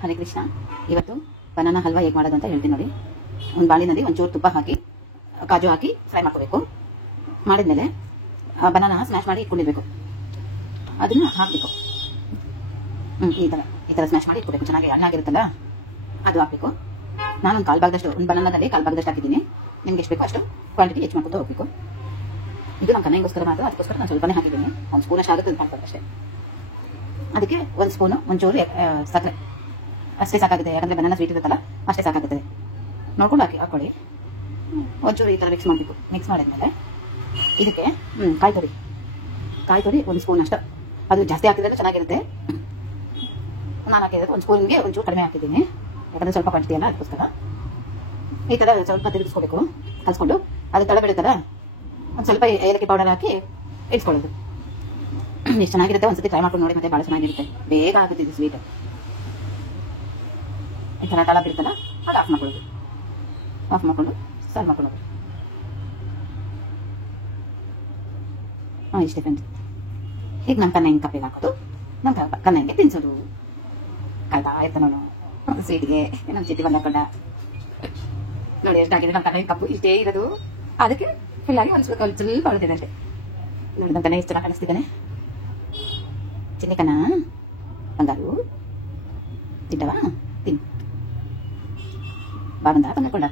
ಹರೇ ಕೃಷ್ಣ. ಇವತ್ತು ಬನಾನಾ ಹಲ್ವಾ ಹೇಗೆ ಮಾಡೋದು ಅಂತ ಹೇಳ್ತೀನಿ ನೋಡಿ. ಒಂದು ಬಾಳಿನಲ್ಲಿ ಒಂಚೂರು ತುಪ್ಪ ಹಾಕಿ ಕಾಜು ಹಾಕಿ ಫ್ರೈ ಮಾಡ್ಕೋಬೇಕು. ಮಾಡಿದ್ಮೇಲೆ ಬನಾನಾ ಸ್ಮ್ಯಾಶ್ ಮಾಡಿ ಇಟ್ಕೊಂಡಿರ್ಬೇಕು. ಅದನ್ನ ಹಾಕಬೇಕು. ಈ ಥರ ಸ್ಮ್ಯಾಶ್ ಮಾಡಿ ಇಟ್ಕೋಬೇಕು. ಚೆನ್ನಾಗಿ ಹಣ್ಣಾಗಿರುತ್ತಲ್ಲ ಅದು ಹಾಕಬೇಕು. ನಾನೊಂದು ಕಾಲು ಭಾಗದಷ್ಟು, ಒಂದು ಬನಾನಾದಲ್ಲಿ ಕಾಲು ಭಾಗದಷ್ಟು ಹಾಕಿದ್ದೀನಿ. ನಿಮ್ಗೆ ಎಷ್ಟು ಬೇಕೋ ಅಷ್ಟು ಕ್ವಾಂಟಿಟಿ ಹೆಚ್ಚು ಮಾಡ್ಕೊತಾ ಹೋಗಬೇಕು. ಇದು ನಮ್ಮ ಕನ್ನಂಗೋಸ್ಕರ ಮಾತ್ರ, ಅದಕ್ಕೋಸ್ಕರ ನಾನು ಸ್ವಲ್ಪನೇ ಹಾಕಿದ್ದೀನಿ. ಒಂದು ಸ್ಪೂನ್ ಅಷ್ಟು ಆಗುತ್ತೆ ಅಂತ ಹಾಕ್ಬೇಕು ಅಷ್ಟೇ. ಅದಕ್ಕೆ ಒಂದು ಸ್ಪೂನು ಒಂಚೂರು ಸಕ್ಕರೆ ಅಷ್ಟೇ ಸಾಕಾಗುತ್ತೆ. ಯಾಕಂದರೆ ಬನಾನಾ ಸ್ವೀಟ್ ಇರುತ್ತಲ್ಲ ಅಷ್ಟೇ ಸಾಕಾಗುತ್ತೆ. ನೋಡ್ಕೊಂಡು ಹಾಕೊಳ್ಳಿ. ಒಂಚೂರು ಈ ಥರ ಮಿಕ್ಸ್ ಮಾಡಬೇಕು. ಮಿಕ್ಸ್ ಮಾಡಿದ್ಮೇಲೆ ಇದಕ್ಕೆ ಕಾಯಿ ತುರಿ ಒಂದು ಸ್ಪೂನ್ ಅಷ್ಟು. ಅದು ಜಾಸ್ತಿ ಹಾಕಿದ್ರೆ ಚೆನ್ನಾಗಿರುತ್ತೆ. ನಾನು ಹಾಕಿದ್ರೆ ಒಂದು ಸ್ಪೂನ್ಗೆ ಒಂಚೂರು ಕಡಿಮೆ ಹಾಕಿದ್ದೀನಿ, ಯಾಕಂದರೆ ಸ್ವಲ್ಪ ಕ್ವಾಂಟಿಟಿ ಅಲ್ಲ, ಅದಕ್ಕೋಸ್ಕರ. ಈ ಥರ ಸ್ವಲ್ಪ ತಿರುಗಿಸ್ಕೋಬೇಕು. ಕಲಿಸ್ಕೊಂಡು ಅದು ತಳ ಬಿಡುತ್ತಲ್ಲ, ಒಂದು ಸ್ವಲ್ಪ ಏಲಕ್ಕಿ ಪೌಡರ್ ಹಾಕಿ ಇಟ್ಕೊಳ್ಳೋದು. ಎಷ್ಟು ಚೆನ್ನಾಗಿರುತ್ತೆ, ಒಂದ್ಸತಿ ಟ್ರೈ ಮಾಡ್ಕೊಂಡು ನೋಡಿ. ಮತ್ತೆ ಭಾಳ ಚೆನ್ನಾಗಿರುತ್ತೆ, ಬೇಗ ಆಗುತ್ತೆ ಇದು ಸ್ವೀಟ್. ಈ ಥರ ತಳ ಬಿಡುತ್ತಲ್ಲ ಅದು ಆಫ್ ಮಾಡ್ಕೊಳ್ಳೋದು. ಆಫ್ ಮಾಡಿಕೊಂಡು ಸರ್ವ್ ಮಾಡ್ಕೊಳ್ಳೋದು. ಇಷ್ಟೇ ಫ್ರೆಂಡ್ಸ್. ಈಗ ನಮ್ಮ ಕನ್ನಂಗೆ ಕಪ್ಪಿಗೆ ಹಾಕೋದು, ನಮ್ಮ ಕನ್ನಂಗೆ ತಿನ್ಸೋದು. ಕಾಯ್ತಾ ಇರ್ತಾನೆ ಅವನು ಸ್ವೀಟ್ಗೆ. ನಮ್ಮ ಚಿಟ್ಟಿ ಬಂದಾಕೊಂಡ ನೋಡಿ ಎಷ್ಟಾಗಿದೆ. ನಮ್ಮ ಕನ್ನಂಗೆ ಕಪ್ಪು ಇಷ್ಟೇ ಇರೋದು, ಅದಕ್ಕೆ ಫುಲ್ಲಾಗಿ ಒಂದು ಸ್ವಲ್ಪ ಬರುತ್ತಿದೆ ಅಷ್ಟೇ. ನೋಡಿ ನಮ್ಮ ಕನ್ನ ಎಷ್ಟು ಚೆನ್ನಾಗಿ ಕಾಣಿಸ್ತಿದ್ದಾನೆ. ಚಿನ್ನಿ ಕನ್ನ ಬಂಗಾರು ತಿಂಟವಾ ತಿನ್ ಬಾ ಬಂದ ತಂದ್ಕೊಂಡ.